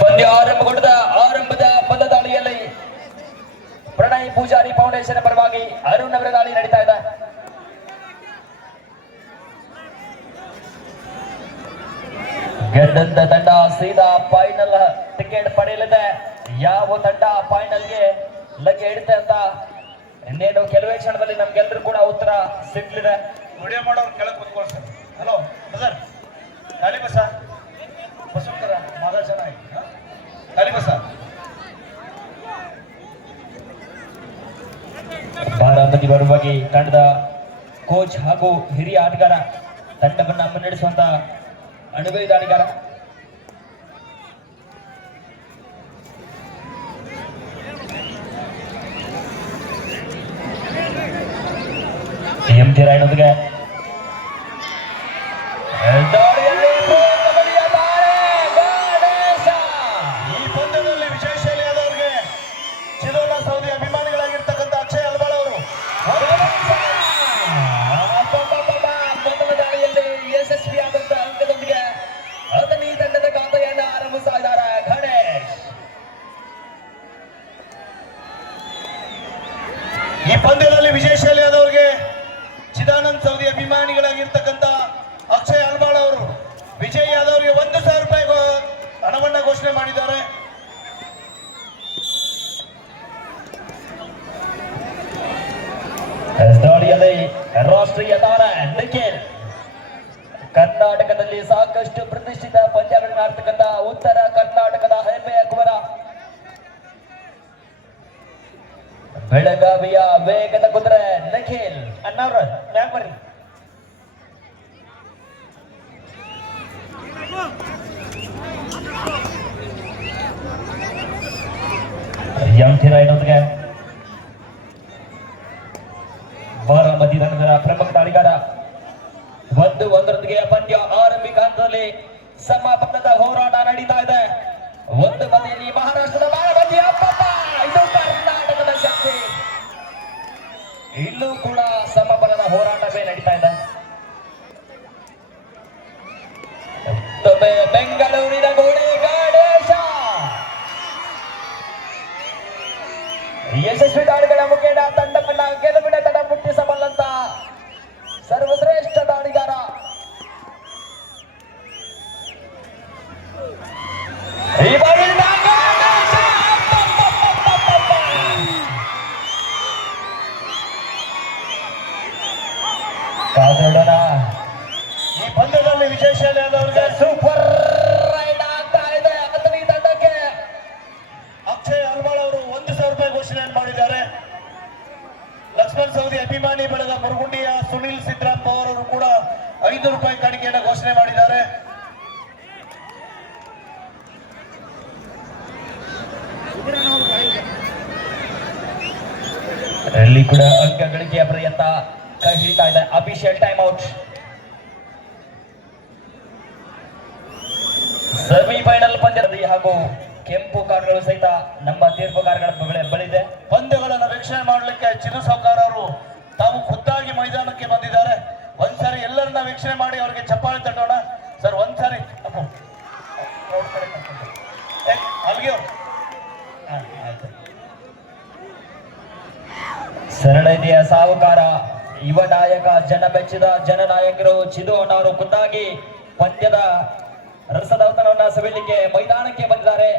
ಪಂದ್ಯ ಆರಂಭಗೊಂಡ ಆರಂಭದ ಪಂದ್ಯದಾಳಿಯಲ್ಲಿ ಪ್ರಣಯ್ ಪೂಜಾರಿ ಫೌಂಡೇಶನ್ ಪರವಾಗಿ ಅರುಣ್ ಅವರ ದಾಳಿ ನಡೀತಾ ಇದೆ. ಗೆದ್ದಂತ ತಂಡ ಸೀದಾ ಫೈನಲ್ ಟಿಕೆಟ್ ಪಡೆಯಲಿದೆ. ಯಾವ ತಂಡ ಫೈನಲ್ಗೆ ಲಗ್ಗೆ ಇಡುತ್ತೆ ಅಂತ ಇನ್ನೇನು ಕೆಲವೇ ಕ್ಷಣದಲ್ಲಿ ನಮ್ಗೆಲ್ಲರೂ ಕೂಡ ಉತ್ತರ ಸಿಗ್ಲಿದೆ. ವಿಡಿಯೋ ಮಾಡೋರು ಕೆಳಗೆ ಕೂತ್ಕೊಳ್ಳಿ ಸರ್. ಹಲೋ ಸರ್, ಗಾಳಿ ಬಸ ಬಸವಕರ ಮಾದ ಚೆನ್ನಾಗಿ ಗಾಳಿ ಬಸ. ಬಾರಾಮತಿ ಬರುವಾಗಿ ತಂಡದ ಕೋಚ್ ಹಾಗೂ ಹಿರಿಯ ಆಟಗಾರ, ತಂಡವನ್ನ ಮುನ್ನಡೆಸುವಂತ ಅನುಭವಿ ಆಟಗಾರ ಎಂ ಟಿ ರಾಯನೊಂದಿಗೆ ಈ ಪಂದ್ಯದಲ್ಲಿ ವಿಶೇಷವಾದವರಿಗೆ ಚಿದೋಲ ಸೌದಿ ಅಭಿಮಾನಿಗಳಾಗಿರ್ತಕ್ಕಂಥ ಅಕ್ಷಯ್ ಅಲ್ಬಾಳ್ ಅವರು ಮೊದಲ ದಾಳಿಯಲ್ಲಿ ಯಶಸ್ವಿಯಾದಂತ ಅಂಕದೊಂದಿಗೆ ಹದಿನೈದು ತಂಡದ ಖಾತೆಯನ್ನು ಆರಂಭಿಸ್ತಾ ಇದ್ದಾರೆ ಗಣೇಶ್. ಈ ಪಂದ್ಯದಲ್ಲಿ ವಿಶೇಷವಾದವರಿಗೆ ಚಿದಾನಂದ್ ಸೌದಿ ಅಭಿಮಾನಿಗಳಾಗಿರ್ತಕ್ಕಂಥ ಅಕ್ಷಯ್ ಅಲ್ಬಾಳ್ ಅವರು ವಿಜಯಿಯಾದವರಿಗೆ 1,000 ರೂಪಾಯಿ ಹಣವನ್ನ ಘೋಷಣೆ ಮಾಡಿದ್ದಾರೆ. ದಾಳಿಯಲ್ಲಿ ರಾಷ್ಟ್ರೀಯ ತಾರ ನಿಖಿಲ್, ಕರ್ನಾಟಕದಲ್ಲಿ ಸಾಕಷ್ಟು ಪ್ರತಿಷ್ಠಿತ ಪಂದ್ಯಗಳನ್ನು ಆಡ್ತಕ್ಕಂಥ ಉತ್ತರ ಕರ್ನಾಟಕದ ಹೆಮ್ಮೆಯ ಕುವರ, ಬೆಳಗಾವಿಯ ವೇಗದ ಕುದುರೆ ನಿಖಿಲ್ ಅಣ್ಣವ್ರ ಮ್ಯಾಗ್ ಬರ್ರಿ. ಎಂ ಟಿ ರಾಯನೊಂದಿಗೆ ಬಾರಾಮತಿ ತಂಡದ ಪ್ರಮುಖ ದಾಳಿಗಾರ. 1-1 ಪಂದ್ಯ ಆರಂಭಿಕ ಹಂತದಲ್ಲಿ ಸಮಾಪನದ ಹೋರಾಟ ನಡೀತಾ ಇದೆ. ಒಂದು ಬದಿಯಲ್ಲಿ ಮಹಾರಾಷ್ಟ್ರದ ಬಾರಾಮತಿ, ಇದು ಕರ್ನಾಟಕದ ಶಕ್ತಿ. ಇಲ್ಲೂ ಕೂಡ ಸಮಬಲದ ಹೋರಾಟವೇ ನಡೀತಾ ಇದೆ. ಬೆಂಗಳೂರಿನ ಗೋಡೆ ಗಣೇಶ ಯಶಸ್ವಿ ದಾಳಿಗಳ ಮುಖೇನ ತಂಡವನ್ನ ಗೆಲುವಿನ ತಡ ಮುಟ್ಟಿಸಬಲ್ಲಂತ ಸರ್ವಶ್ರೇಷ್ಠ ದಾಳಿಗಾರ. ಈ ಬಾರಿ ಕಾದೋಡೋಣ. ಈ ಪಂದ್ಯದಲ್ಲಿ ವಿಶೇಷವಾದವರಿಗೆ ಸೂಪರ್ ರೈಡ್ ಆಗ್ತಾ ಇದೆ ಹತ್ತನೇ ತಂಡಕ್ಕೆ. ಅಕ್ಷಯ್ ಅಲ್ಬಾಳ್ ಅವರು 1,000 ರೂಪಾಯಿ ಘೋಷಣೆ ಮಾಡಿದ್ದಾರೆ. ಲಕ್ಷ್ಮಣ್ ಸೌದಿ ಅಭಿಮಾನಿ ಬಳಗ ಮುರುಗುಂಡಿಯ ಸುನಿಲ್ ಸಿದ್ದರಾಮ್ ಅವರು ಕೂಡ 5 ರೂಪಾಯಿ ಕಾಣಿಕೆಯನ್ನು ಘೋಷಣೆ ಮಾಡಿದ್ದಾರೆ. ಇಲ್ಲಿ ಕೂಡ ಅಂಕ ಗಳಿಕೆಯ ಪ್ರಯತ್ನ ಕೈ ಹಿಡಿತಾ ಇದೆ. Official time out. ಸೆಮಿಫೈನಲ್ ಪಂದ್ಯದಲ್ಲಿ ಹಾಗೂ ಕೆಂಪು ಕಾರ್ಡ್ಗಳು ಸಹಿತ ನಮ್ಮ ತೀರ್ಪುಗಾರಗಳ ಬಳಿದೆ. ಪಂದ್ಯಗಳನ್ನು ವೀಕ್ಷಣೆ ಮಾಡಲಿಕ್ಕೆ ಚಿನ್ನು ಸಾವ್ಕಾರ್ ಅವರು ತಾವು ಖುದ್ದಾಗಿ ಮೈದಾನಕ್ಕೆ ಬಂದಿದ್ದಾರೆ. ಒಂದ್ಸರಿ ಎಲ್ಲರನ್ನ ವೀಕ್ಷಣೆ ಮಾಡಿ ಅವರಿಗೆ ಚಪ್ಪಾಳೆ ತಟ್ಟೋಣ ಸರ್. ಒಂದ್ಸರಿ ಅಲ್ಲಿಗೆ ಸರಳತೆಯ ಸಾಹುಕಾರ, ಯುವ ನಾಯಕ, ಜನ ಮೆಚ್ಚಿದ ಜನನಾಯಕರು ಚಿದೋನ್ ಅವರು ಖುದ್ದಾಗಿ ಪಂದ್ಯದ ರಸದೌತಣವನ್ನು ಸವಿಲಿಕ್ಕೆ ಮೈದಾನಕ್ಕೆ ಬಂದಿದ್ದಾರೆ.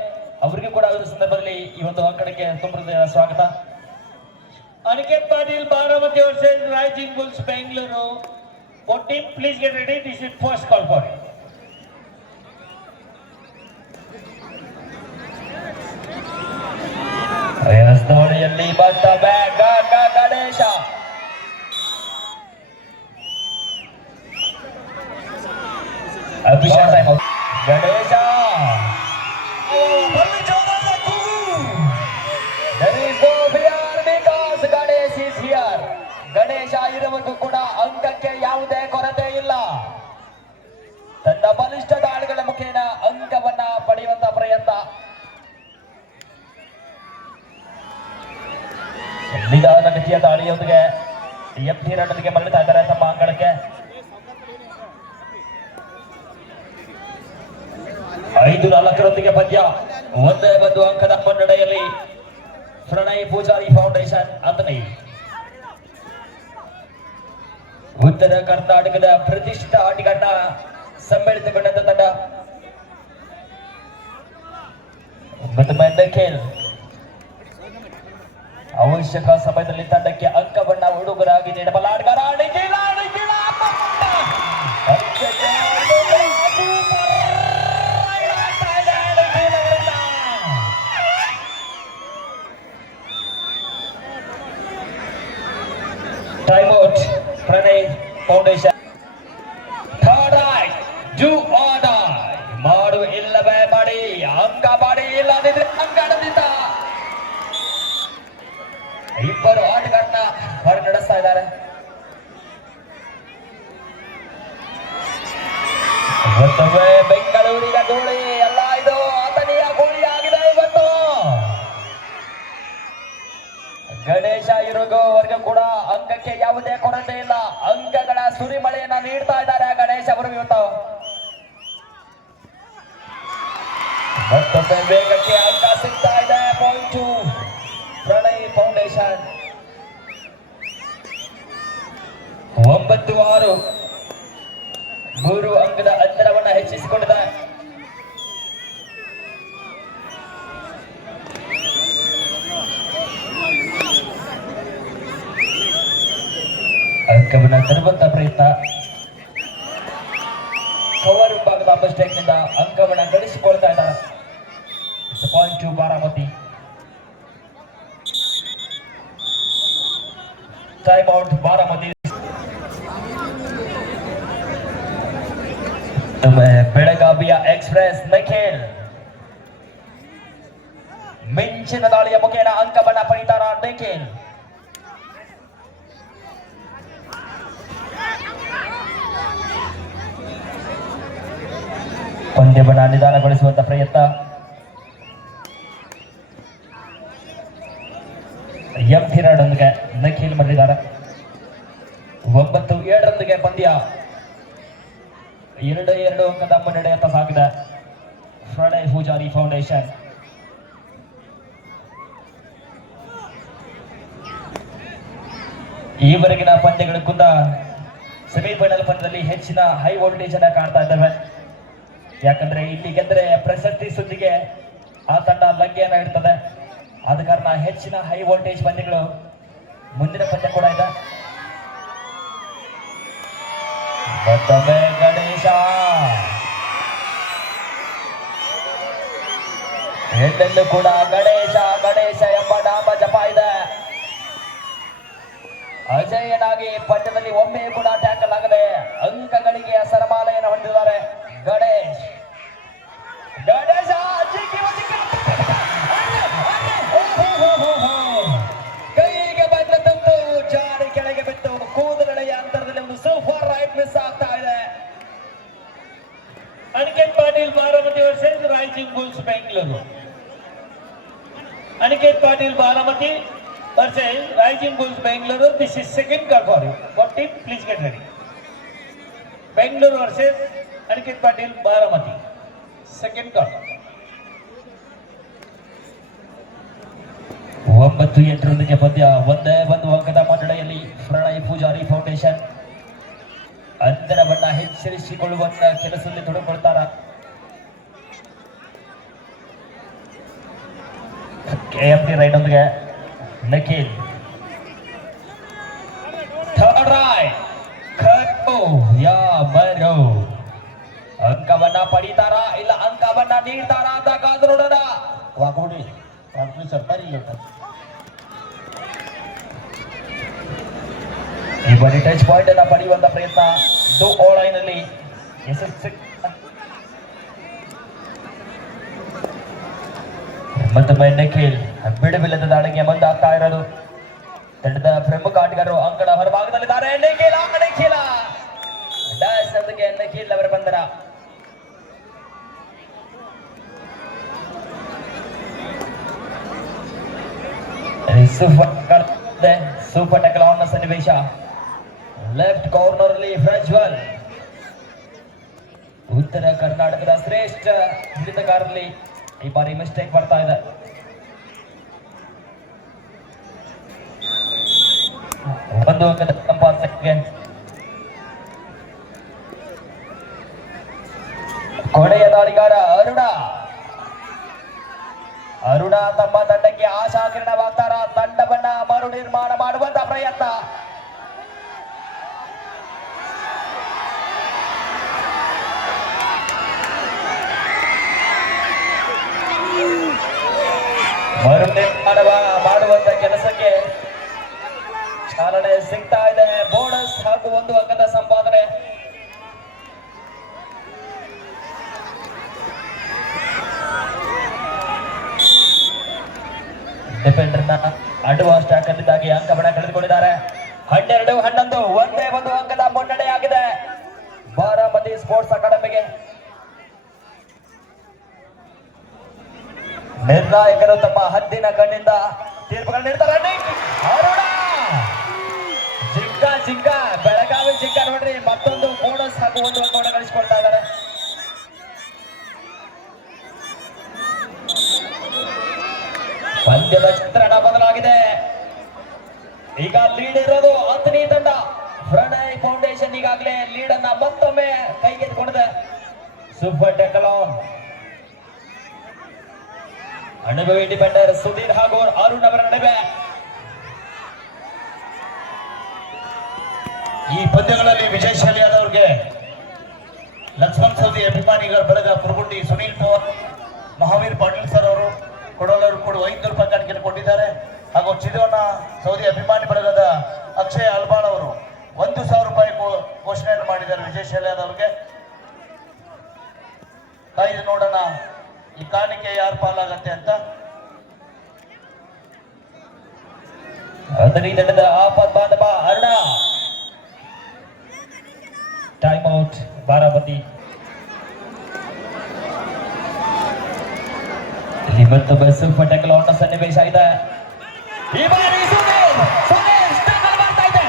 ಅವರಿಗೂ ಕೂಡ ಈ ಸಂದರ್ಭದಲ್ಲಿ ಈ ಒಂದು ಅಂಕಣಕ್ಕೆ ತುಂಬ ಸ್ವಾಗತ. Aniket Patil, Baramati versus rising bulls Bengaluru. For team, please get ready. This is first call for it. ದಾಳಿಯಲ್ಲಿ ಬಂದ ಬ್ಯಾಗ್ ಗಣೇಶ. ಅಭಿಷೇಕ್ ಗಣೇಶ ಗಣೇಶ ಇರುವುದು ಕೂಡ ಅಂಕಕ್ಕೆ ಯಾವುದೇ ಕೊರತೆ ಇಲ್ಲ. ತನ್ನ ಬಲಿಷ್ಠ ದಾಳಿಗಳ ಮುಖೇನ ಅಂಕವನ್ನ ಪಡೆಯುವಂತ ಪ್ರಯತ್ನ. ನಿಧಾನಗತಿಯ ದಾಳಿಯೊಂದಿಗೆ ಎಂ ಟಿ ರನ್ನೊಂದಿಗೆ ಮರಳುತ್ತಾ ಇದ್ದಾರೆ ತಮ್ಮ ಅಂಗಳಕ್ಕೆ. 5-4 8ರೊಂದಿಗೆ ಪಂದ್ಯ. ಒಂದೇ ಒಂದು ಅಂಕದ ಮುನ್ನಡೆಯಲ್ಲಿ ಪ್ರಣಯ್ ಪೂಜಾರಿ ಫೌಂಡೇಶನ್ ಅಥಣಿ. ಉತ್ತರ ಕರ್ನಾಟಕದ ಪ್ರತಿಷ್ಠಿತ ಆಟಗಾರನ ಸಮ್ಮಿಳಿತಗೊಂಡಂತ ತಂಡ. ಖೇಲ್ ಅವಶ್ಯಕ ಸಮಯದಲ್ಲಿ ತಂಡಕ್ಕೆ ಅಂಕವನ್ನ ಹುಡುಗರಾಗಿ ನೀಡಬಲ್ಲ ಆಟಗಾರ Nikhil. Time out Pranay foundation. ಮಾಡು ಇಲ್ಲವೇ ಮಾಡಿ, ಅಂಕ ಮಾಡಿ, ಇಲ್ಲದಿದ್ರೆ ಅಂಕಣದಿಂದ ಇಬ್ಬರು ಆಟಗಾರನ ಹೊರ ನಡೆಸ್ತಾ ಇದ್ದಾರೆ. ಮತ್ತೊಮ್ಮೆ ಬೆಂಗಳೂರಿನ ಗೋಳಿ ಎಲ್ಲ ಇದು ಅಥಣಿಯ ಗೋಳಿ ಆಗಿದೆ ಇವತ್ತು. ಗಣೇಶ ಇರುಗೋವರೆಗೂ ಕೂಡ ಅಂಕಕ್ಕೆ ಯಾವುದೇ ಕೊರತೆ ಇಲ್ಲ. ಅಂಕಗಳ ಸುರಿಮಳೆಯನ್ನ ನೀಡ್ತಾ ಇದ್ದಾರೆ ಗಣೇಶ್ ಅವರು ಇವತ್ತು. ಮತ್ತೊಮ್ಮೆ ವೇಗಕ್ಕೆ ಅಂಕ ಸಿಗ್ತಾ ಇದೆ. Point to Pranay foundation. 9-6 3 ಅಂಕದ ಅಂತರವನ್ನು ಹೆಚ್ಚಿಸಿಕೊಂಡಿದೆ. ಅಂಕವನ್ನು ತರುವಂತ ಪ್ರಯತ್ನ. ಕವರ್ ವಿಭಾಗದ ಮಿಸ್ಟೇಕ್ ನಿಂದ ಅಂಕವನ್ನು ಗಳಿಸಿಕೊಳ್ತಾ ಇದ್ದಾರೆ. Point to Baramati. Time out Baramati. ಬೆಳಗಾವಿಯ ಎಕ್ಸ್ಪ್ರೆಸ್ ನಿಖಿಲ್ ಮಿಂಚಿನ ದಾಳಿಯ ಮುಖೇನ ಅಂಕವನ್ನ ಪಡಿತಾರ ನಿಖಿಲ್. ಪಂದ್ಯವನ್ನ ನಿಧಾನಗೊಳಿಸುವಂತ ಪ್ರಯತ್ನ. ಎಂಥಿರೊಂದಿಗೆ ನಿಖಿಲ್ ಮಾಡಿದ್ದಾರೆ. 9-7 ಪಂದ್ಯ. 2 ಅಂಕದ ಮುನ್ನಡೆಯತ್ತ ಸಾಗಿದೆ ಪ್ರಣಯ್ ಪೂಜಾರಿ ಫೌಂಡೇಶನ್. ಈವರೆಗಿನ ಪಂದ್ಯಗಳು ಕೂಡ ಸೆಮಿಫೈನಲ್ ಪಂದ್ಯದಲ್ಲಿ ಹೆಚ್ಚಿನ ಹೈ ವೋಲ್ಟೇಜ್ ಅನ್ನ ಕಾಣ್ತಾ ಇದ್ದಾವೆ. ಯಾಕಂದ್ರೆ ಇಲ್ಲಿ ಗೆದ್ರೆ ಪ್ರಶಸ್ತಿ ಸುದ್ದಿಗೆ ಆ ತಂಡ ಲಗ್ಗೆಯನ್ನ ಇಡ್ತದೆ. ಆದ ಕಾರಣ ಹೆಚ್ಚಿನ ಹೈ ವೋಲ್ಟೇಜ್ ಪಂದ್ಯಗಳು ಮುಂದಿನ ಪಂದ್ಯ ಕೂಡ ಇದೆ. ಮತ್ತೊಮ್ಮೆ ಗಣೇಶ ಎಲ್ಲೆಲ್ಲೂ ಕೂಡ ಗಣೇಶ ಗಣೇಶ ಎಂಬ ನಾಮ ಜಪ ಇದೆ. ಅಜೇಯನಾಗಿ ಪಂದ್ಯದಲ್ಲಿ ಒಮ್ಮೆ ಕೂಡ ಟ್ಯಾಕಲ್ ಆಗದೆ ಅಂಕಗಳಿಗೆ ಸರಮಾಲೆಯನ್ನು ಹೊಂದಿದ್ದಾರೆ ಗಣೇಶ್. ಗಣೇಶ ಕೈಗೆ ಬಂದಂತೂ ಜಾರಿ ಕೆಳಗೆ ಬಿತ್ತು. ಕೂದಲೆಳೆಯ ಅಂತರದಲ್ಲಿ ಒಂದು ಸೂಪರ್ ರೈಟ್ ಮಿಸ್ ಆಗ್ತಾ ಇದೆ. Aniket Patil Baramati versus Raichur Bulls Bengaluru. Aniket Patil Baramati versus Rising Bulls Bengaluru. This is second call for you. What team? Please get ready. Bengaluru versus Aniket Patil Baramati. Second call. 9-8 ಪಂದ್ಯ. ಒಂದೇ ಒಂದು ಅಂಕದ ಮುನ್ನಡೆಯಲ್ಲಿ ಪ್ರಣಯ್ ಪೂಜಾರಿ ಫೌಂಡೇಶನ್ ಅಂತರವನ್ನ ಹೆಚ್ಚಿಸಿಕೊಳ್ಳುವಂತ ಕೆಲಸದಲ್ಲಿ ತೊಡಗಿಕೊಳ್ತಾರ. KMT ರೈಟ್ ಒಂದಿಗೆ ನಿಖಿಲ್. ಥರ್ಡ್ ರೈಟ್ ಅಂಕವನ್ನ ಪಡಿತಾರಾ ಇಲ್ಲ ಅಂಕವನ್ನ ನೀಡ್ತಾರಾ ಅಂತ ಕಾದು ನೋಡೋಣ. ವಾಕೋಡಿ ಸರ್ಕಾರಿ ಈ ಬಾರಿ ಟಚ್ ಪಾಯಿಂಟ್ ಅನ್ನ ಪಡೆಯುವಂತ ಪ್ರಯತ್ನ ಡೋ ಆನ್ಲೈನ್ ಅಲ್ಲಿ ಮತ್ತೊಮ್ಮೆ ನಿಖಿಲ್ ಬಿಡುವಿಲ್ಲದ ದಾಳಿಗೆ ಮುಂದಾಗ್ತಾ ಇರೋದು. ತಂಡದ ಪ್ರಮುಖ ಆಟಗಾರರು ಅಂಕಣ ಹೊರಭಾಗದಲ್ಲಿದ್ದಾರೆ. ನಿಖಿಲ ಡ್ಯಾಶ್ ಅದಕ್ಕೆ ನಿಖಿಲ್ ಅವರ ಬಂದರ. ಸೂಪರ್ ಟೆಕಲ್ ಆನ್ ಸನ್ನಿವೇಶ. ಲೆಫ್ಟ್ ಕಾರ್ನರ್ ಅಲ್ಲಿ ಪ್ರಜ್ವಲ್ ಉತ್ತರ ಕರ್ನಾಟಕದ ಶ್ರೇಷ್ಠ ಹಿಡಿತಗಾರರಲ್ಲಿ ಈ ಬಾರಿ ಮಿಸ್ಟೇಕ್ ಬರ್ತಾ ಇದೆ. ಒಂದು ಅಂಕದ ಸಂಪಾದನೆಗೆ ಕೊನೆಯ ದಾಳಿಗಾರ ಅರುಣ ತಮ್ಮ ತಂಡಕ್ಕೆ ಆಶಾಕಿರಣವಾಗ್ತಾರ. ತಂಡವನ್ನ ಮರು ನಿರ್ಮಾಣ ಮಾಡುವಂತ ಪ್ರಯತ್ನ. ಮರು ನಿರ್ಮಾಣ ಮಾಡುವಂತ ಕೆಲಸಕ್ಕೆ ಚಾಲನೆ ಸಿಗ್ತಾ ಇದೆ. ಬೋನಸ್ ಹಾಗೂ ಒಂದು ಅಂಕದ ಸಂಪಾದನೆ. ಡಿಫೆಂಡರ್ನ ಅಡ್ವಾನ್ಸ್ ಟ್ಯಾಕಲ್ಗಾಗಿ ಅಂಕವನ್ನು ಕಳೆದುಕೊಂಡಿದ್ದಾರೆ. 12-11 ಒಂದೇ ಒಂದು ಅಂಕದ ಮುನ್ನಡೆಯಾಗಿದೆ ಬಾರಾಮತಿ ಸ್ಪೋರ್ಟ್ಸ್ ಅಕಾಡೆಮಿಗೆ. ನಿರ್ಣಾಯಕರು ತಮ್ಮ ಹದ್ದಿನ ಕಣ್ಣಿಂದ ತೀರ್ಪುಗಳು ನೀಡ್ತಾರೆ. ಅರುಣ ಜಿಂಕ ಬೆಳಗಾವಿ ಜಿಂಕ ನೋಡ್ರಿ, ಮತ್ತೊಂದು ಬೋನಸ್ ಹಾಗೂ ಒಂದು ಅಂಕವನ್ನು ಗಳಿಸಿಕೊಳ್ತಾ ಇದ್ದಾರೆ. ಪಂದ್ಯದ ಚಿತ್ರಣ ಬದಲಾಗಿದೆ. ಈಗ ಲೀಡ್ ಇರೋದು ಆತನಿ ತಂಡ. ಪ್ರಣಯ್ ಫೌಂಡೇಶನ್ ಈಗಾಗಲೇ ಲೀಡ್ ಅನ್ನ ಮತ್ತೊಮ್ಮೆ ಕೈಗೆತ್ತಿಕೊಂಡಿದೆ. Super tackle on. ಅನುಭವಿ ಡಿಫೆಂಡರ್ ಸುಧೀರ್ ಹಾಗೂ ಅರುಣ್ ಅವರ ನಡುವೆ. ಈ ಪಂದ್ಯಗಳಲ್ಲಿ ವಿಜಯಶಾಲಿಯಾದವರಿಗೆ ಲಕ್ಷ್ಮಣ್ ಸೌದಿ ಅಭಿಮಾನಿಗಳ ಬಳಗ ಕುರುಗುಂಡಿ ಸುನೀಲ್ ಪವಾರ್, ಮಹಾವೀರ್ ಪಾಟೀಲ್ ಸರ್ ಅವರು ಕೊಡೋಲರು ಕೂಡ 500 ರೂಪಾಯಿ ಕಾಣಿಕೆಯನ್ನು ಕೊಟ್ಟಿದ್ದಾರೆ. ಹಾಗೂ ಚಿದೋನ ಸೌದಿ ಅಭಿಮಾನಿ ಬಳಗದ ಅಕ್ಷಯ್ ಅಲ್ಬಾಳ್ ಅವರು 1,000 ರೂಪಾಯಿ ಘೋಷಣೆಯನ್ನು ಮಾಡಿದ್ದಾರೆ ವಿಜಯಶಾಲಿಯಾದವರಿಗೆ. ಕಾಯ್ದು ನೋಡೋಣ ಈ ಕಾಣಿಕೆ ಯಾರು ಪಾಲಾಗತ್ತೆ ಅಂತ. ಅದರಿ ತಂಡದ ಆಪತ್ ಬಾಂಧವ ಅರುಣ. Time out Baramati. ಇಲ್ಲಿ ಮತ್ತೊಬ್ಬ ಸೂಪರ್ ಟ್ಯಾಕಲ್ ಆನ್ ಸನ್ನಿವೇಶ ಇದೆ. ಈ ಬಾರಿ ಸುಧೀರ್ ಟ್ಯಾಕಲ್ ಮಾಡ್ತಾ ಇದೆ.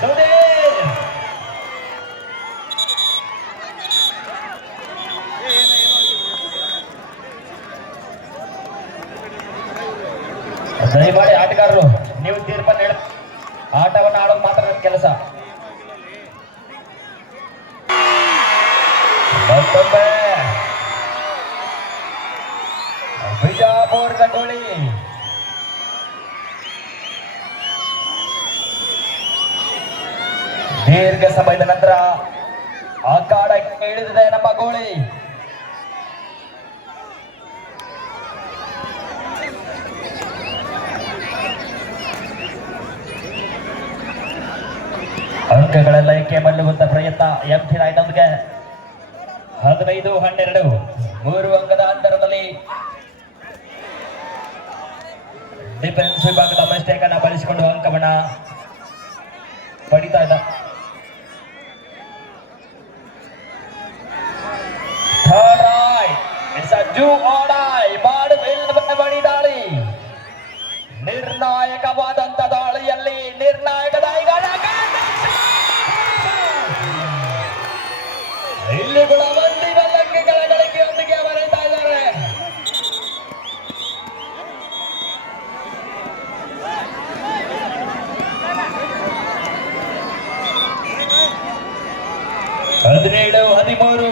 ಸುಧೀರ್ ದಯಮಾಡಿ ಆಟಗಾರರು ನೀವು ತೀರ್ಪನ್ನು ಹೇಳ, ಆಟವನ್ನು ಆಡೋದು ಮಾತ್ರ ನನ್ನ ಕೆಲಸ. ಮತ್ತೊಮ್ಮೆ ಬಿಜಾಪುರದ ಗೋಳಿ. ದೀರ್ಘ ಸಮಯದ ನಂತರ ಅಖಾಡಕ್ಕೆ ಇಳಿದಿದೆ ನಮ್ಮ ಗೋಳಿ. ಅಂಕಗಳೆಲ್ಲ ಏಕೆ ಮಲ್ಲುವಂತ ಪ್ರಯತ್ನ ಎಂಟಿ ರೈನರ್ಗೆ. 15-12 3 ಅಂಕದ ಅಂತರದಲ್ಲಿ ಡಿಫೆನ್ಸ್ ವಿಭಾಗದ ಮಿಸ್ಟೇಕ್ ಅನ್ನ ಬಳಸಿಕೊಂಡು ಅಂಕವನ್ನ ಪಡಿತಾ ಇದ್ದ. ಬಡಿ ದಾಳಿ, ನಿರ್ಣಾಯಕವಾದಂತ ದಾಳಿಯಲ್ಲಿ ನಿರ್ಣಾಯಕ ದಾಳಿಗಳ ಇಲ್ಲಿ ಕೂಡ ಒಂದು ಅಂಕಗಳ ಗಳಿಕೆಯೊಂದಿಗೆ ಬರೀತಾ ಇದ್ದಾರೆ. ಹದಿನೇಳು 13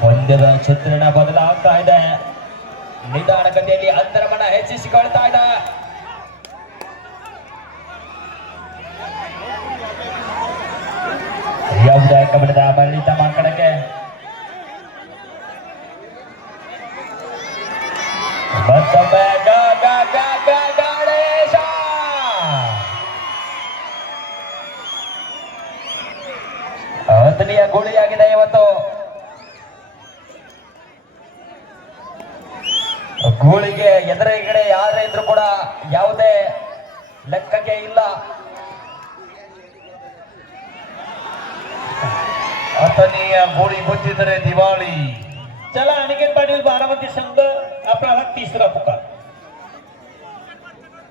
ಪಂದ್ಯದ ಚಿತ್ರಣ ಬದಲಾಗ್ತಾ ಇದೆ. ನಿಧಾನಗತಿಯಲ್ಲಿ ಅಂತರವನ್ನ ಹೆಚ್ಚಿಸಿಕೊಳ್ತಾ ಇದೆ. ಯಾವುದೇ ಕಬಡ್ಡಿದ ಮರಳಿತ ಮಾಕಡಕ್ಕೆ ಮತ್ತೊಮ್ಮೆ ಗಣೇಶ ಹತ್ತನೆಯ ಗುಳಿಯಾಗಿದೆ ಇವತ್ತು. ಗೋಳಿಗೆ ಎದುರುಗಡೆ ಯಾರೇ ಇದ್ರು ಕೂಡ ಯಾವುದೇ ಲೆಕ್ಕಕ್ಕೆ ಇಲ್ಲ. आतनीय गोळी बच्चिದರೆ दिवाळी. चला अनिकेत पाटील बारामती संघ आपला हा तिसरा पुकार.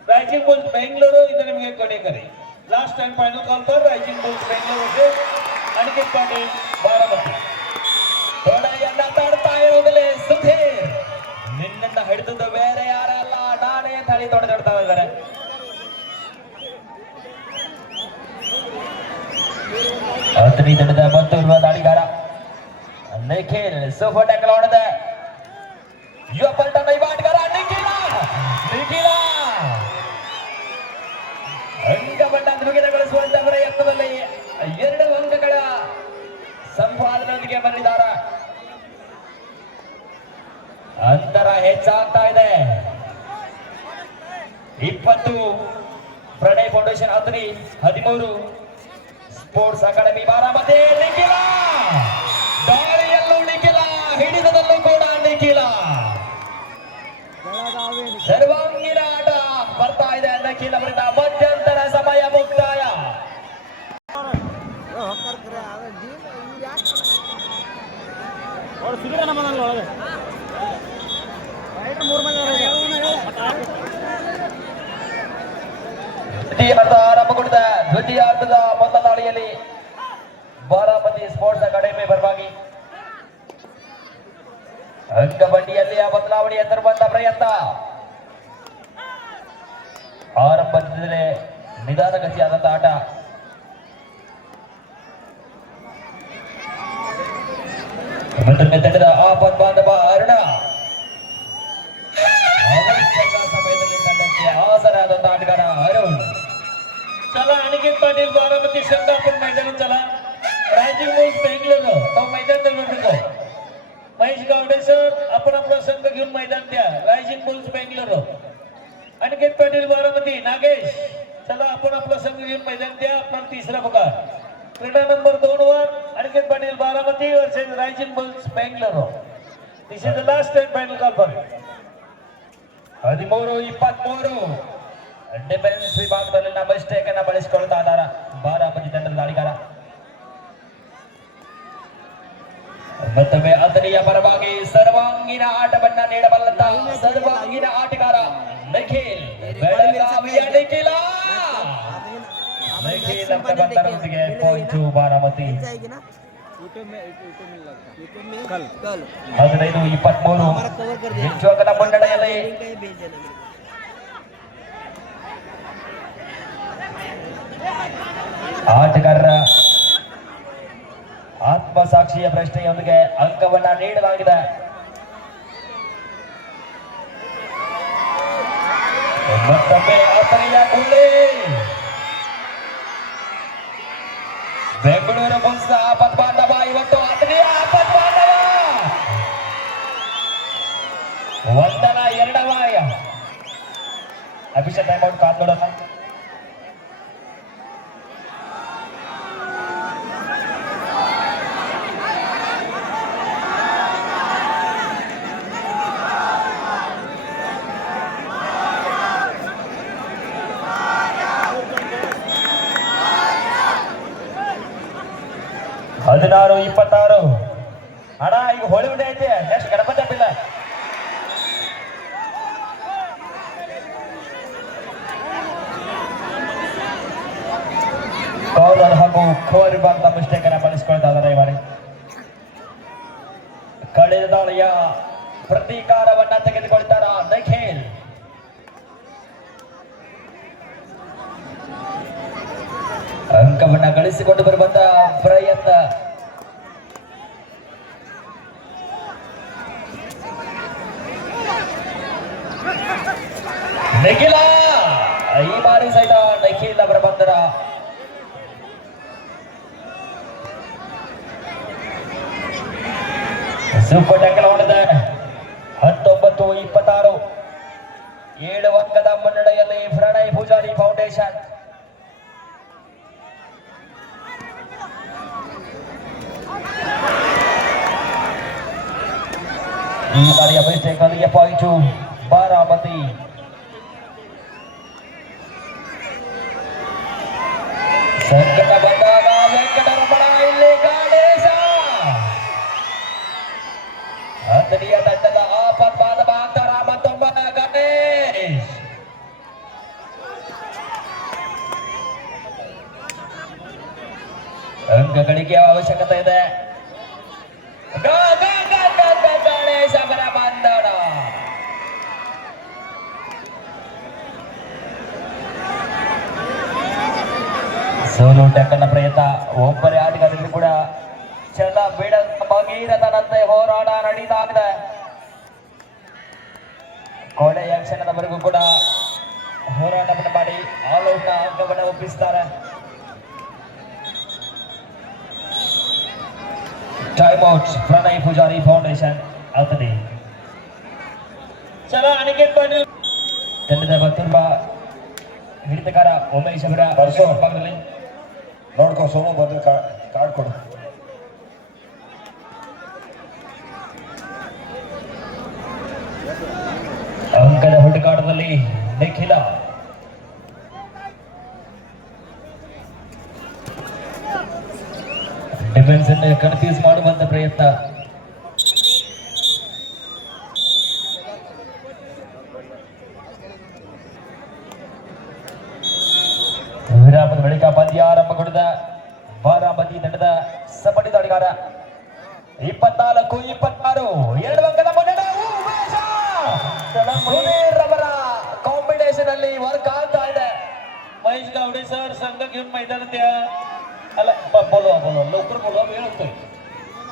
रायजिंग बुल्स बेंगलुरु इधर निಮಗೆ ಕೊನೆ ಕರೆ. लास्ट टाइम फाइनल कॉल पर रायजिंग बुल्स बेंगलुरु से ಅನಿಕೇತ್ ಪಾಟೀಲ್ ಬಾರಾಮತಿ. ತೊಡೆಯನ್ನ ತಡ್ತಾ ಇರೋದಲ್ಲೇ ಸುಧೀರ್, ನಿನ್ನನ್ನ ಹಿಡಿದು ಬೇರೆ ಯಾರಲ್ಲ ನಾನೇ ತಳಿ ತೊಡೆದಿಡ್ತಾ ಇದ್ದಾರೆ. ಅತನಿ ತಂಡದ ಮತ್ತೋರ್ವ ದಾಳಿಗಾರ ನಿಖಿಲ್ ಸೂಪರ್ ಟ್ಯಾಕಲ್ ಹೊಡೆದ ಯುವ ಪಲ್ಟನ ಈ ಆಟಗಾರ ನಿಖಿಲ ಅಂಕವನ್ನ ಧ್ರುಗಿತಗೊಳಿಸುವಂತ ಪ್ರಯತ್ನದಲ್ಲಿ 2 ಅಂಕಗಳ ಸಂಪಾದನೆಯೊಂದಿಗೆ ಬಂದಿದ್ದಾರೆ. ಅಂತರ ಹೆಚ್ಚಾಗ್ತಾ ಇದೆ. 20 ಪ್ರಣಯ್ ಫೌಂಡೇಶನ್ ಅತನಿ, 13 ಸ್ಪೋರ್ಟ್ಸ್ ಅಕಾಡೆಮಿ ಬಾರಾಮತಿ. ನಿಖಿಲ ದಾರಿಯಲ್ಲೂ ನಿಖಿಲ, ಹಿಡಿತದಲ್ಲೂ ಕೂಡ ನಿಖಿಲ. ಸರ್ವಾಂಗೀಣ ಆಟ ಬರ್ತಾ ಇದೆ ನಿಖಿಲ್ ಅವರಿಂದ. ಮಧ್ಯಂತರ ಸಮಯ ಮುಕ್ತಾಯ. ದ್ವಿತೀಯಾರ್ಧ ಆರಂಭಗೊಂಡಿದೆ. ದ್ವಿತೀಯಾರ್ಧದ ಮೊದಲ ದಾಳಿಯಲ್ಲಿ ಬಾರಾಮತಿ ಸ್ಪೋರ್ಟ್ಸ್ ಅಕಾಡೆಮಿ ಪರವಾಗಿ ಅಂಕಬಂಡಿಯಲ್ಲಿ ಬದಲಾವಣೆ ತರುವಂತ ಪ್ರಯತ್ನ. ಆರಂಭದಿಂದಲೇ ನಿಧಾನಗತಿಯಾದಂತಹ ಆಟ. ಮತ್ತೊಮ್ಮೆ ತಂಡದ ಆಪತ್ ಬಾಂಧವ ಅರುಣ ಅವಶ್ಯಕ ಸಮಯದಲ್ಲಿ ತಂಡಕ್ಕೆ ಆಸರಾದಂತಹ ಆಟಗಾರ ಅರುಣ್. चला अनिकेत पाटील बारामती संघ आपण मैदानात चला. राजीव बोस बेंगलोर तो मैदानात भेटतो. महेश गावडे सर आपण आपला संघ घेऊन मैदान द्या. राजीव बोस बेंगलोर, अनिकेत पाटील बारामती. नागेश चला आपण आपला संघ घेऊन मैदान द्या. आपला तिसरा पुकार क्रीडा नंबर 2 वर Aniket Patil Baramati versus Rajiv Bose Bangalore. This is the last and final call for 13-23 defence ವಿಭಾಗದಲ್ಲಿನ ಮಿಸ್ಟೇಕ್ ಅನ್ನ ಬಳಸಿಕೊಳ್ತಾ ಇದ್ದಾರೆ ಬಾರಾಮತಿ ತಂಡದ ದಾಳಿಗಾರ. ಮತ್ತೊಮ್ಮೆ ಅತನಿಯ ಪರವಾಗಿ ಸರ್ವಾಂಗೀಣ ಆಟವನ್ನ ನೀಡಬಲ್ಲಂತ ಸರ್ವಾಂಗೀಣ ಆಟಗಾರ ನಿಖಿಲ್. ಬೆಳಗಾವಿಯ ನಿಖಿಲ ಬಂದರೊಂದಿಗೆ ಪಾಯಿಂಟ್ ಬಾರಾಮತಿ. 15-23 ಹೆಚ್ಚು ಅಂಕದ ಮುನ್ನಡೆಯಲ್ಲಿ ಆಟಗಾರರ ಆತ್ಮಸಾಕ್ಷಿಯ ಪ್ರಶ್ನೆಯೊಂದಿಗೆ ಅಂಕವನ್ನ ನೀಡಲಾಗಿದೆ. ಮತ್ತೊಮ್ಮೆ ಅತನಿಯ ಗುಳ್ಳಿ. ಬೆಂಗಳೂರು ಬುಲ್ಸ್ ಆಪತ್ ಬಾಂಧವ. ಇವತ್ತು ಅತನಿಯ ಆಪತ್ ಬಾಂಧವ. 1-2 ಅಭಿಷೇಕ್ ಟೈಮ್ ಔಟ್ ಕಾದ್ ನೋಡೋಣ. ಹದಿನಾರು 26 ಅಣ್ಣ. ಈಗ ಹೋಳಿ ಉಂಡೆ ಐತಿ, ನೆಕ್ಸ್ಟ್ ಗಣಪತಿ ಹಬ್ಬಿಲ್ಲ. ಕೌದರ್ ಹಾಗೂ ಖೋರ್ ವಿಭಾಗದ ಮಿಸ್ಟೇಕ್ ಅನ್ನ ಬಳಸಿಕೊಳ್ತಾ ಇದ್ದಾರೆ ಈ ಬಾರಿ. ಕಳೆದ ದಾಳಿಯ ಪ್ರತೀಕಾರವನ್ನ ತೆಗೆದುಕೊಳ್ತಾರ ನಿಖಿಲ್. ಅಂಕವನ್ನ ಗಳಿಸಿಕೊಂಡು ಬರುವಂತ ಪ್ರಯತ್ನ. ನಿಖಿಲ ಈ ಬಾರಿ ಸಹಿತ ನಿಖಿಲ್ ಅವರ ಬಂದರ ಸೂಪರ್ ಟ್ಯಾಕಲ್ ಹೊಡೆದ. 19-26 7 ಅಂಕದ ಮುನ್ನಡೆಯಲ್ಲಿ ಪ್ರಣಯ್ ಪೂಜಾರಿ ಫೌಂಡೇಶನ್. ಈ ಬಾರಿಯ ಮಿಸ್ಟೇಕ್ ನೊಂದಿಗೆ ಪಾಯಿಂಟು ಬಾರಾಮತಿ. ಸಂಕಟ ಬಂದಾಗ ವೆಂಕಟರಮಣ, ಇಲ್ಲಿ ಗಣೇಶ. ಅತನಿಯ ತಂಡದ ಆಪತ್ ಬಾಂಧವ ಅಂತರ ಮತ್ತೊಬ್ಬ ಗಣೇಶ್. ಅಂಕ ಗಳಿಕೆಯ ಅವಶ್ಯಕತೆ ಇದೆ. ಗಣೇಶ ಅವರ ಬಂಧನ ಸೋಲು ಟಕ್ಕನ ಪ್ರಯತ್ನ. ಒಬ್ಬರೇ ಆಟಗಾರರು ಕೂಡ ಛಲ ಬಿಡ ಭಗೀರಥನಂತೆ ಹೋರಾಟ ನಡೀತಾಗಿದೆ. ಕೊನೆಯ ಕ್ಷಣದವರೆಗೂ ಕೂಡ ಹೋರಾಟವನ್ನು ಮಾಡಿ ಆಲ್ಔಟ್ನ ಅಂಕವನ್ನು ಒಪ್ಪಿಸ್ತಾರೆ. Time out Pranay Pujari foundation ಆತನೇ. चला अनिकेत पाटील ತಂಡದ ಮತ್ತೊಬ್ಬ ಹಿಡಿತಕಾರ ಉಮೇಶ್ ಅವರ ಭಾಗದಲ್ಲಿ ನೋಡ್ಕೊ ಸೋಮು ಬಂದು ಕಾರ್ಡ್ ಕೊಡು. ಅಂಕದ ಹುಡುಕಾಟದಲ್ಲಿ ನಿಖಿಲ. ಡಿಫೆನ್ಸ್ ಅನ್ನು ಕನ್ಫ್ಯೂಸ್ ಮಾಡುವಂತ ಪ್ರಯತ್ನ. ವಿರಾಮದ ಬಳಿಕ ಪಂದ್ಯ ಆರಂಭಗೊಂಡಿದ ಬಾರಾಮತಿ ತಂಡದ ಸಪಟಿ ದಾಳಿಗಾರ 24-26 2 ಅಂಕದ ಮುನ್ನಡೆ. ಸುನೀರ್ ಅವರ ಕಾಂಬಿನೇಷನ್ ಅಲ್ಲಿ ವರ್ಕ್ ಆಗ್ತಾ ಇದೆ. महेश गावडे सर संघ घेऊन मैदानात या. अला बोलवा लवकर बोलवा, वेळ होतोय.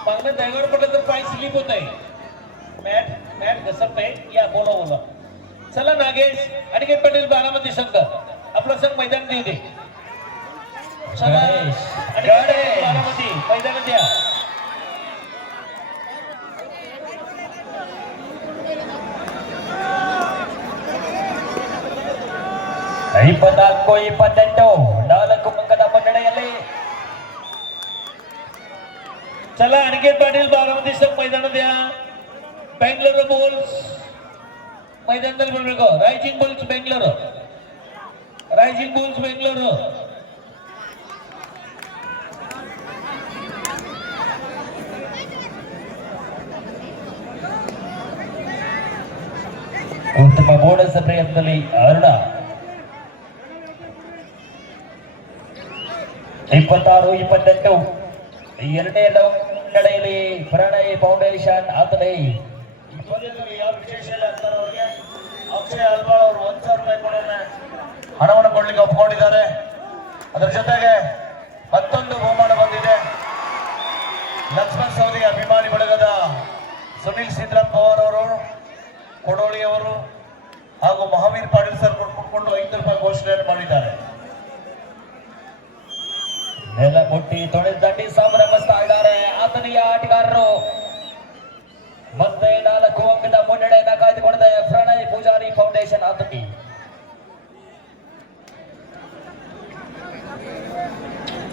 मागणं ड्रायव्हर पडलं तर पाय स्लिप होत आहे. मॅट घसरतंय. या बोलवा. चला नागेश अनिकेत पाटील बारामती संघ आपला संघ मैदान देऊ दे. चला अनिकेत पाटील बारामती मैदानात या. 24-28 4 ಅಂಕದ ಮುನ್ನಡೆಯಲ್ಲಿ. चला अनिकेत पाटील बारामती संघ मैदानात या. बेंगलोर बुल्स मैदानात बरಬೇಕು. Rising bulls Bangalore. ಉತ್ತಮ ಬೋನಸ್ ಪ್ರಯತ್ನದಲ್ಲಿ ಅರುಣ. 26-28 ಎರಡನೇ ನಡೆಯಲ್ಲಿ ಪ್ರಣಯ್ ಫೌಂಡೇಶನ್ ಆತನೇ. ಯಾವ ವಿಶೇಷ ಇಲ್ಲ ಅಂತಾರೆ ಅವ್ರಿಗೆ. ಅಕ್ಷಯ್ ಅಲ್ವಾಳ್ ಅವರು 1,000 ರೂಪಾಯಿ ಕೊಡೋಣ ಹಣವನ್ನು ಕೊಡ್ಲಿಕ್ಕೆ ಒಪ್ಪಿಕೊಂಡಿದ್ದಾರೆ. ಅದರ ಜೊತೆಗೆ ಮತ್ತೊಂದು ಬಹುಮಾನ ಬಂದಿದೆ. ಲಕ್ಷ್ಮಣ್ ಸವದಿ ಅಭಿಮಾನಿ ಬಳಗದ ಸುನಿಲ್ ಸಿದ್ರಾಮ್ ಪವಾರ್ ಅವರು, ಕೊಡೋಳಿ ಅವರು ಹಾಗೂ ಮಹಾವೀರ್ ಪಾಟೀಲ್ ಸರ್ ಕೊಟ್ಕೊಂಡು 5 ರೂಪಾಯಿ ಘೋಷಣೆಯನ್ನು ಮಾಡಿದ್ದಾರೆ. ನೆಲ ಮುಟ್ಟಿ ತೊಳೆದಂಡಿ ಸಂಭ್ರಮಿಸ್ತಾ ಇದ್ದಾರೆ ಆತನಿಯ ಆಟಗಾರರು. ಮತ್ತೆ 4 ಅಂಕದ ಮುನ್ನಡೆಯನ್ನ ಕಾಯ್ದುಕೊಂಡಿದೆ ಪ್ರಣಯ್ ಪೂಜಾರಿ ಫೌಂಡೇಶನ್ ಆತನಿ.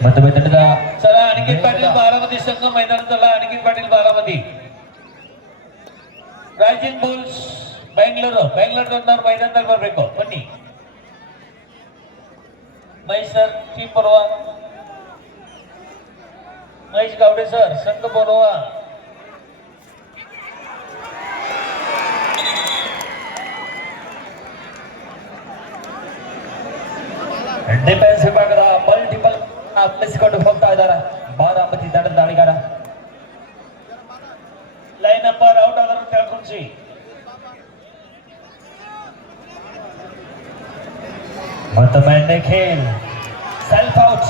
ಮತ್ತೊಮ್ಮೆ ತಂಡದ चला अनिकेत पाटील बारामती संघ मैदानात चला. अनिकेत पाटील बारामती. रायझिंग बुल्स ಬೆಂಗಳೂರು ತಂಡವರು मैदानात ಬರಬೇಕು. ಬನ್ನಿ महेश सर टीम बोलवा. महेश गावडे सर संघ बोलवा. ಡಿಫೆನ್ಸ್ ವಿಭಾಗದ ಮಲ್ಟಿಪಲ್ ಅಪ್ಪಿಸಿಕೊಂಡು ಹೋಗ್ತಾ ಇದ್ದಾರೆ ಬಾರಾಮತಿ ತಂಡದ ದಾಳಿಗಾರ. ಲೈನ್ ನಂಬರ್ ಔಟ್ ಆದರೂ ತಿಳ್ಕೊಂಡ್ಸಿ. ಮತ್ತೊಮ್ಮೆ ನಿಖಿಲ್ ಸೆಲ್ಫ್ ಔಟ್.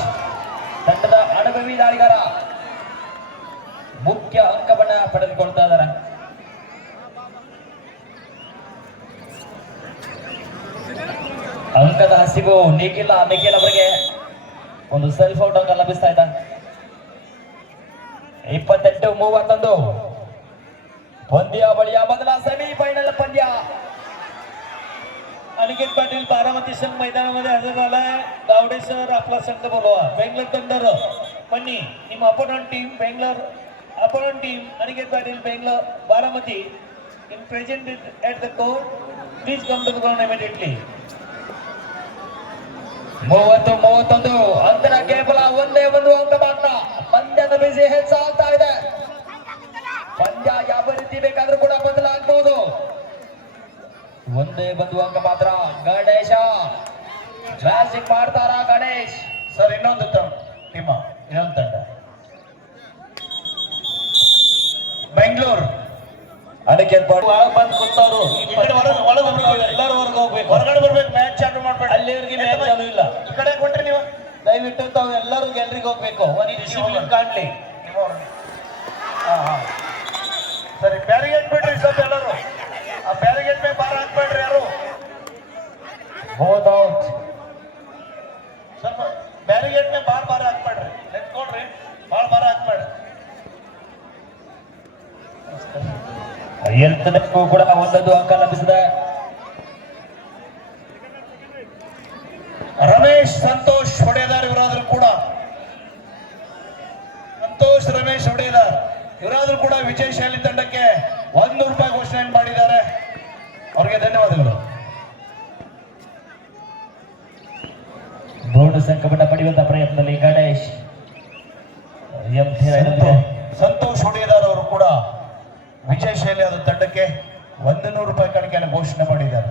ತಂಡದ ಅನುಭವಿ ದಾಳಿಗಾರ ಮುಖ್ಯ ಅಂಕವನ್ನ ಪಡೆದುಕೊಳ್ತಾ ಇದ್ದಾರೆ. ಅಂಕದ ಹಸಿವು ನಿಖಿಲ್ ಅವರಿಗೆ ಒಂದು ಸೆಲ್ಫ್ ಔಟ್ ಅಂಕ ಲಭಿಸ್ತಾ ಇದೆ. 28-31 ಪಂದ್ಯಾವಳಿಯ ಮೊದಲ ಸೆಮಿಫೈನಲ್ ಪಂದ್ಯ. अनिकेत पाटील बारामती संघ मैदानामध्ये हजर झालाय. गावडे सर आपला संघ बोलवा. बेंगलोर ತಂಡರು ಬನ್ನಿ. ನಿಮ್ಮ opponent team Bengaluru opponent team Aniket Patil Bengaluru Baramati in present at the court. Please come to the ground immediately. 30-31 ಅಂತರ ಕೇವಲ ಒಂದೇ ಒಂದು ಅಂಕ ಮಾತ್ರ. ಪಂದ್ಯದ ಬಿಸಿ ಹೆಚ್ಚಾಗ್ತಾ ಇದೆ. ಪಂದ್ಯ ಯಾವ ರೀತಿ ಬೇಕಾದ್ರೂ ಕೂಡ ಬದಲಾಗಬಹುದು. ಒಂದೇ ಒಂದು ಅಂಕ ಮಾತ್ರ. ಗಣೇಶ ಮ್ಯಾಜಿಕ್ ಮಾಡ್ತಾರ ಗಣೇಶ್ ಸರ್ ಇನ್ನೊಂದು ಟೀಮ ಇನ್ನೊಂದು ತಂಡ ಬೆಂಗಳೂರು ಅನಿಕೇತ್ ಪಾಟೀಲ್ ಒಳಗ್ ಬಂದು ಕೂತವ್ರು ಈ ಕಡೆ ಒಳಗೆ ಎಲ್ಲರೂ ಹೊರಗೆ ಹೋಗ್ಬೇಕು. ಹೊರಗಡೆ ಬರ್ಬೇಕು, ಮ್ಯಾಚ್ ಚಾಲು ಮಾಡ್ಬೇಡಿ. ಅಲ್ಲಿವರೆಗೆ ಮ್ಯಾಚ್ ಚಾಲು ಇಲ್ಲ. ಈ ಕಡೆ ಕೊಟ್ರಿ ನೀವು, ದಯವಿಟ್ಟು ತಾವು ಎಲ್ಲರೂ ಗ್ಯಾಲರಿಗೆ ಹೋಗ್ಬೇಕು. ಒಂದು ಡಿಸಿಪ್ಲಿನ್ ಕಾಣ್ಲಿ. ಸರಿ, ಬ್ಯಾರಿಗೇಡ್ ಬಿಡ್ರಿ ಸ್ವಲ್ಪ ಎಲ್ಲರೂ. ಆ ಬ್ಯಾರಿಗೇಡ್ ಮೇಲೆ ಬಾರ ಹಾಕ್ಬೇಡ್ರಿ ಯಾರು. Both out. ಸ್ವಲ್ಪ ಬ್ಯಾರಿಗೇಡ್ ಮೇಲೆ ಬಾರ ಹಾಕ್ಬೇಡ್ರಿ, ನಿಂತ್ಕೊಳ್ರಿ, ಬಾರ ಹಾಕ್ಬೇಡ್ರಿ. ಎರಡಕ್ಕೂ ಕೂಡ ಒಂದೊಂದು ಅಂಕ ಲಭಿಸಿದೆ. ರಮೇಶ್ ಸಂತೋಷ್ ಹೊಡೆದಾರ್ ಇವರಾದ್ರೂ ಕೂಡ, ಸಂತೋಷ್ ರಮೇಶ್ ಹೊಡೆದಾರ್ ಇವರಾದ್ರೂ ಕೂಡ ವಿಜಯಶಾಲಿ ತಂಡಕ್ಕೆ 100 ರೂಪಾಯಿ ಘೋಷಣೆ ಮಾಡಿದ್ದಾರೆ. ಅವರಿಗೆ ಧನ್ಯವಾದಗಳು. ಬೋನಸ್ ಅಂಕವನ್ನು ಪಡೆಯುವಂತಹ ಪ್ರಯತ್ನದಲ್ಲಿ ಗಣೇಶ್ ಸಂತೋಷ್ ಹೊಡೆದಾರ್ ಅವರು ಕೂಡ ವಿಜಯಶಾಲಿ ಆದ ತಂಡಕ್ಕೆ 100 ರೂಪಾಯಿ ಕಾಣಿಕೆಯನ್ನು ಘೋಷಣೆ ಮಾಡಿದ್ದಾರೆ.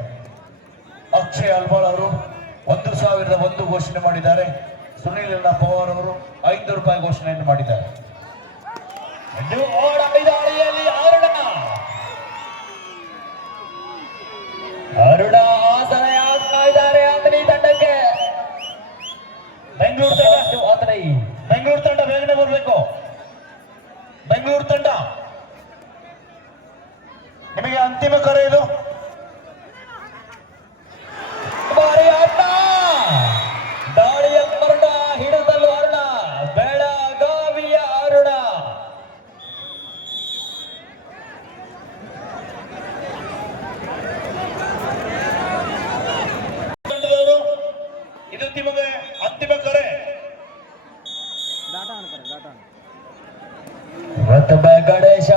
ಅಕ್ಷಯ್ ಅಲ್ವಾಳ್ ಅವರು 1001 ಘೋಷಣೆ ಮಾಡಿದ್ದಾರೆ. ಸುನೀಲ್ ಪವಾರ್ ಅವರು 500 ರೂಪಾಯಿ ಘೋಷಣೆಯನ್ನು ಮಾಡಿದ್ದಾರೆ. ಅರುಣ ಆಸನ ಆಗ್ತಾ ಇದ್ದಾರೆ ಆತನಿ ತಂಡಕ್ಕೆ. ಬೆಂಗಳೂರು ತಂಡ ಬೇಗನೆ ಬರಬೇಕು. ಬೆಂಗಳೂರು ತಂಡ ನಿಮಗೆ ಅಂತಿಮ ಕರೆ ಇದು. ದಾಳಿಯ ಅರುಣ, ಹಿಡಿದಲು ಅರುಣ, ಬೆಳಗಾವಿಯ ಅರುಣ. ತಂಡದವರು ಇದು ನಿಮಗೆ ಅಂತಿಮ ಕರೆ. ಮತ್ತೊಬ್ಬ ಗಣೇಶ,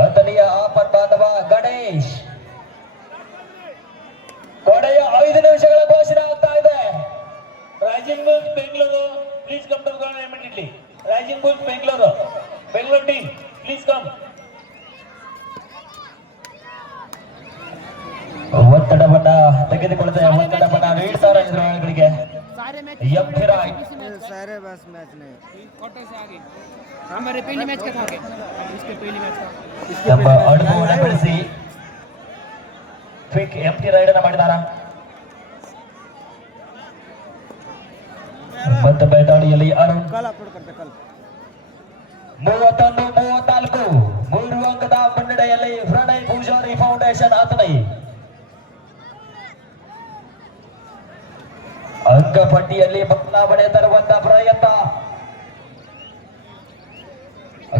ಆತನಿಯ ಆಪತ್ತಾದವ ಗಣೇಶ್. ಕೊನೆಯ 5 ನಿಮಿಷಗಳ ಘೋಷಣೆ ಆಗ್ತಾ ಇದೆ. Rising Bulls Bengaluru, please come to the ground immediately. Rising Bulls Bengaluru, Bengaluru team, please come. ಒತ್ತಡವನ್ನ ತೆಗೆದುಕೊಳ್ಳದೆ ಒತ್ತಡವನ್ನ ನೀಡ್ತಾರೆ ಎದುರಾಳಿಗಳಿಗೆ. ಎಂಪಿ ರಾಯ್ सारे बस मैच नहीं क्वार्टर से आगे हमारे पहले मैच का था आगे इसके पहले मैच का ತಮ್ಮ ಅನುಭವವನ್ನು ಬೆಳೆಸಿ ಕ್ವಿಕ್ ಎಂಟಿ ರೈಡ್ ಅನ್ನು ಮಾಡಿದಾರ. ಮತ್ತೊಬ್ಬ ದಾಳಿಯಲ್ಲಿ ಅರುಣ್. कल अपलोड करते कल 31-34 3 ಅಂಕದ ಮುನ್ನಡೆಯಲ್ಲಿ ಪ್ರಣಯ್ ಪೂಜಾರಿ ಫೌಂಡೇಶನ್ ಆತನೈ. ಅಂಕಪಟ್ಟಿಯಲ್ಲಿ ಬದಲಾವಣೆ ತರುವಂತ ಪ್ರಯತ್ನ.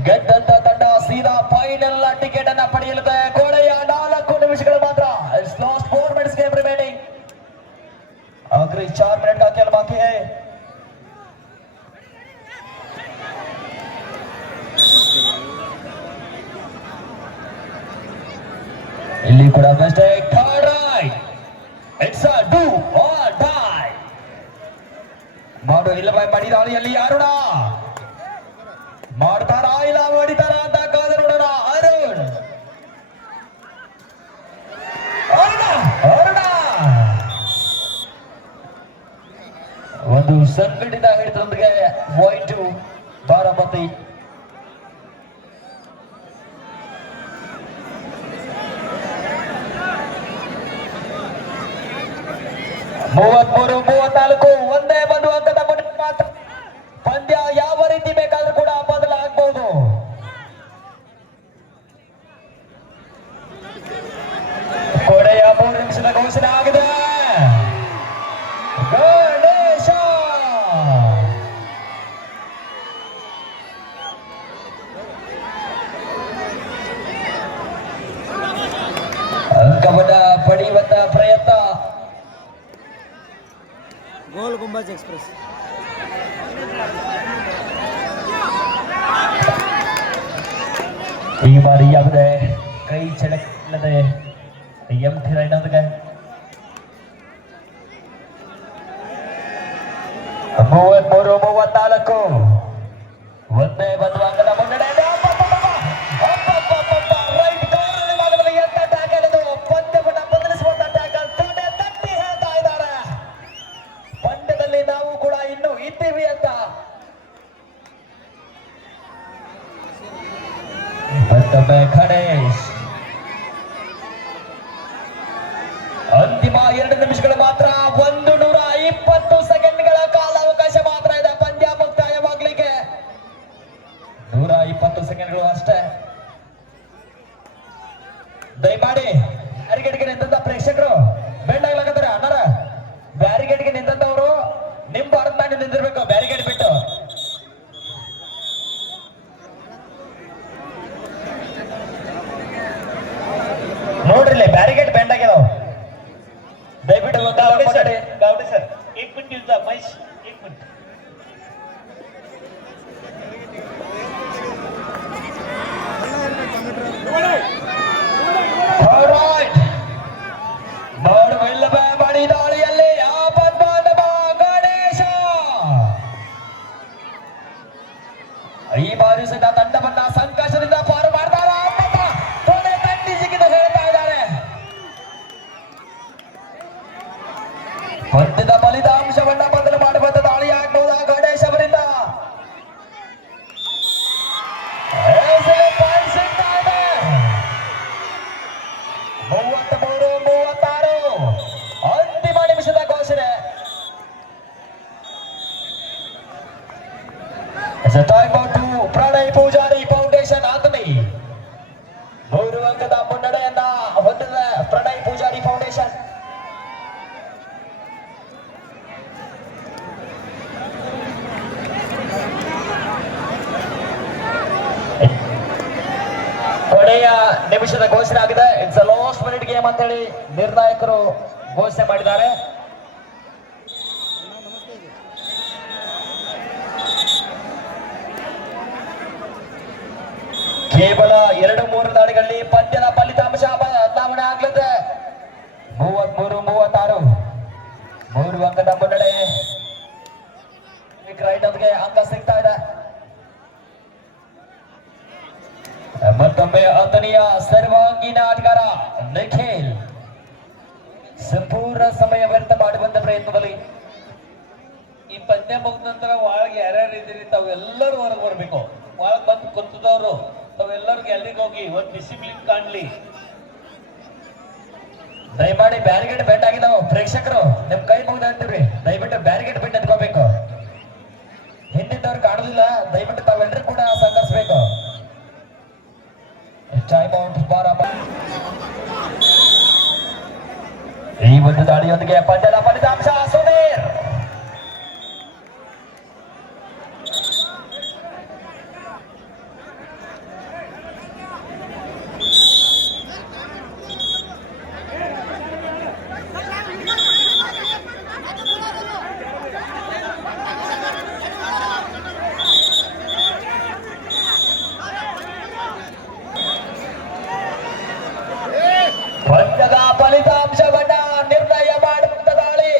ಗೆದ್ದಂತ ತಂಡ ಸೀದಾ ಫೈನಲ್ ಟಿಕೆಟ್ ಅನ್ನ ಪಡೆಯಲಿದೆ. ಕೊನೆಯ 4 ನಿಮಿಷಗಳು ಮಾತ್ರ. Last 4 minutes game remaining. आखिरी 4 मिनट का खेल बाकी है. ಇಲ್ಲಿ ಕೂಡ mistake. Third right, it's a do or die. ಮಾಡು ಇಲ್ಲವೇ ಮಾಡಿ ದಾಳಿಯಲ್ಲಿ ಅರುಣ ಮಾಡ್ತಾರ ಇಲ್ಲ ಹೊಡಿತಾರ ಅಂತ ಕಾದು ನೋಡೋಣ. ಅರುಣ್ ಅರುಣ ಅರುಣ ಒಂದು ಸಂಘಟಿತ ಹಿಡಿತದೊಂದಿಗೆ ಪಾಯಿಂಟ್ ಬಾರಾಮತಿ. ಮೂವತ್ಮೂರು 34 ಒಂದೇ ಒಂದು ಅಂಕದ ಮುನ್ನಡೆ ಮಾತ್ರ. ಪಂದ್ಯ ಯಾವ ರೀತಿ ಬೇಕಾದ್ರೂ ಕೂಡ ಬದಲಾಗಬಹುದು. ಕೊನೆಯ 3 ನಿಮಿಷದ ಘೋಷಣೆ ಆಗಿದೆ. ಗಣೇಶ ಅಂಕವನ್ನ ಪಡೆಯುವಂತ ಪ್ರಯತ್ನ. गोल गुंबज एक्सप्रेस ಈ ಬಾರಿ ಯಾವುದೇ ಕೈ ಚಳಕಿಲ್ಲದೆ ಎಂಟಿ ರೈಡ್ ಅಂದಿಗೆ 33-34 ಒಂದೇ ಒಂದು ಅಂಕದ ಮುನ್ನಡೆ. ರೈಟ್ ಕಾರ್ನರ್ ಭಾಗದಲ್ಲಿ ಎಂತ ಟ್ಯಾಕಲ್ ಇದು. ಪಂದ್ಯವನ್ನು ಬದಲಿಸುವಂತ ಟ್ಯಾಕಲ್. ತೊಡೆ ತಟ್ಟಿ ಹೇಳ್ತಾ ಇದ್ದಾರೆ, ಪಂದ್ಯದಲ್ಲಿ ನಾವು ಕೂಡ ಇನ್ನೂ ಇದ್ದೀವಿ ಅಂತ. ಮತ್ತೊಮ್ಮೆ ಗಣೇಶ್. ಅಂತಿಮ 2 ನಿಮಿಷಗಳು ಮಾತ್ರ, 120 ಸೆಕೆಂಡ್ಗಳ ಕಾಲಾವಕಾಶ ಮಾತ್ರ ಇದೆ ಪಂದ್ಯ ಮುಕ್ತಾಯವಾಗ್ಲಿಕ್ಕೆ. 120 ಸೆಕೆಂಡ್ಗಳು ಅಷ್ಟೇ. ದಯಮಾಡಿ ಬ್ಯಾರಿಗೇಡ್ಗೆ ನಿಂತ ಪ್ರೇಕ್ಷಕರು ಬೆಂಡಾಗ್ಲಾಕತ್ತಾರ ಅಣ್ಣಾರ. ಬ್ಯಾರಿಗೇಡ್ಗೆ ನಿಂತವರು ನಿಮ್ ಭಾರತ ಮಾಡಿ ನಿಂತಿರ್ಬೇಕು, ಬ್ಯಾರಿಗೇಡ್ ಬಿಟ್ಟು. ನೋಡ್ರಿ ಬ್ಯಾರಿಗೇಡ್ ಬೆಂಡ್ ಆಗ್ಯದಾವ, ದಯವಿಟ್ಟು गावडे सर 1 मिनिट येऊ जा महेश 1 मिनिट. ಬಡಿ ದಾಳಿಯಲ್ಲಿ ಗಣೇಶ ಈ ಬಾರಿ ಸಹಿತ ತಂಡವನ್ನ ಸಂಕಷ್ಟದಿಂದ ಪಾರು ಮಾಡ್ತಾರ. ಕೊನೆ ತಂಡಿ ಸಿಕ್ಕಿದ ಹೇಳ್ತಾ ಇದ್ದಾರೆ. ಪಂದ್ಯದ ಫಲಿತಾಂಶವನ್ನ ಬದಲು ಮಾಡುವಂತ ದಾಳಿ ಆಗ್ಬಹುದಾ ಗಣೇಶ್ ಅವರಿಂದ? 33-36 ಅಂತಿಮ ನಿಮಿಷದ ಘೋಷಣೆ. Time out two Pranay Pujari foundation ಆತನಿ. 3 ಅಂಕದ ಮುನ್ನಡೆಯನ್ನ ಹೊಂದಿದ ಪ್ರಣಯ್ ಪೂಜಾರಿ ಫೌಂಡೇಶನ್. ಕೊನೆಯ ನಿಮಿಷದ ಘೋಷಣೆ ಆಗಿದೆ. It's a last minute game ಅಂತ ಹೇಳಿ ನಿರ್ಣಾಯಕರು ಘೋಷಣೆ ಮಾಡಿದ್ದಾರೆ. ಕೇವಲ 2-3 ದಾಳಿಗಳಲ್ಲಿ ಪಂದ್ಯದ ಫಲಿತಾಂಶ ಬದಲಾವಣೆ ಆಗ್ಲಿದೆ. 33-36 3 ಅಂಕದ ಮುನ್ನಡೆ. ರೈಡರ್ಗೆ ಅಂಕ ಸಿಗ್ತಾ ಇದೆ. ಮತ್ತೊಮ್ಮೆ ಆತನಿಯ ಸರ್ವಾಂಗೀಣ ಆಟಗಾರ ನಿಖಿಲ್ ಸಂಪೂರ್ಣ ಸಮಯ ವ್ಯರ್ಥ ಮಾಡುವಂತ ಪ್ರಯತ್ನದಲ್ಲಿ. ಈ ಪಂದ್ಯ ಮುಗಿದ ನಂತರ ಒಳಗೆ ಯಾರ್ಯಾರು ಇದ್ದೀರಿ ತಾವೆಲ್ಲರೂ ಹೊರಗೆ ಬರ್ಬೇಕು. ಒಳಗೆ ಬಂದು ಕೂತದವರು ತಾವೆಲ್ಲರೂ ಗ್ಯಾಲರಿಗೆ ಹೋಗಿ ಒಂದು ಡಿಸಿಪ್ಲಿನ್ ಕಾಣ್ಲಿ. ದಯಮಾಡಿ ಬ್ಯಾರಿಗೇಡ್ ಬೆಂಡ್ ಆಗಿದಾವ ಪ್ರೇಕ್ಷಕರು, ನಿಮ್ ಕೈ ಮುಗ್ದು ಅಂತೀವಿ, ದಯವಿಟ್ಟು ಬ್ಯಾರಿಗೇಡ್ ಬಿಟ್ಟು ನಿಂತ್ಕೋಬೇಕು. ಹಿಂದಿದ್ದವ್ರು ಕಾಣುದಿಲ್ಲ, ದಯವಿಟ್ಟು ತಾವೆಲ್ಲರೂ ಕೂಡ ಸಹಕರಿಸಬೇಕು. ಟೈಮ್ ಔಟ್ ಈ ಒಂದು ದಾಳಿಯೊಂದಿಗೆ ಪಂದ್ಯದ ಫಲಿತಾಂಶ ಸುಧೀರ್. ಪಂದ್ಯದ ಫಲಿತಾಂಶವನ್ನ ನಿರ್ಣಯ ಮಾಡುವಂತ ದಾಳಿ.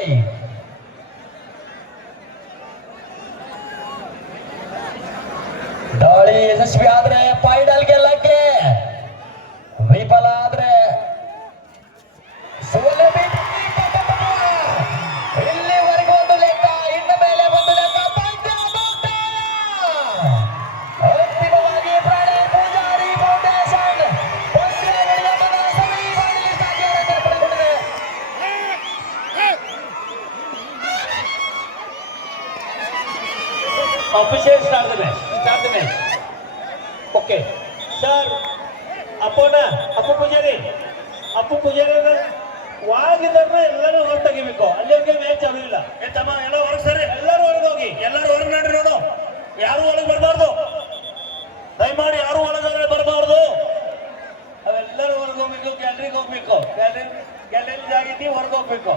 ದಾಳಿ ಯಶಸ್ವಿ ಆದ್ರೆ ಫೈನಲ್ ಗೆಲ್ಲಕ್ಕೆ, ವಿಫಲ ಆದ್ರೆ ಸೋಲು. ಇಲ್ಲಿವರೆಗೂ ಒಂದು ಲೆಕ್ಕ, ಇನ್ನು ಮೇಲೆ ಒಂದು ಲೆಕ್ಕ. ಪಂದ್ಯ ಅಂತಿಮವಾಗಿ ಪ್ರಣಯ್ ಪೂಜಾರಿ ಫೌಂಡೇಶನ್ ಪಂದ್ಯ ನಿಯಮದ ಪಡೆದುಕೊಂಡಿದೆ. Official start the match. Okay. Sir, Appu Pujari ಒಳಗಿದ್ದವ್ರನ್ನ ಎಲ್ಲರೂ ಹೊರ ತೆಗಿಬೇಕು. ಅಲ್ಲಿವರೆಗೆ ಮ್ಯಾಚ್ ಚಾಲು ಇಲ್ಲ. ತಮ್ಮ ಎಲ್ಲ ಹೊರಗೆ ಸರಿ, ಎಲ್ಲರೂ ಹೊರಗೆ ಹೋಗಿ. ಎಲ್ಲರೂ ಹೊರಗೆ ನಡ್ರಿ. ನೋಡು, ಯಾರು ಒಳಗೆ ಬರಬಾರ್ದು. ದಯಮಾಡಿ ಯಾರು ಒಳಗಾದ್ರೆ ಬರಬಾರ್ದು. ಅವೆಲ್ಲರೂ ಹೊರಗೆ ಹೋಗ್ಬೇಕು, ಗ್ಯಾಲರಿಗೆ ಹೋಗ್ಬೇಕು. ಗ್ಯಾಲರಿ ಜಾಗಿದ್ದಿ ಹೊರಗೆ ಹೋಗ್ಬೇಕು.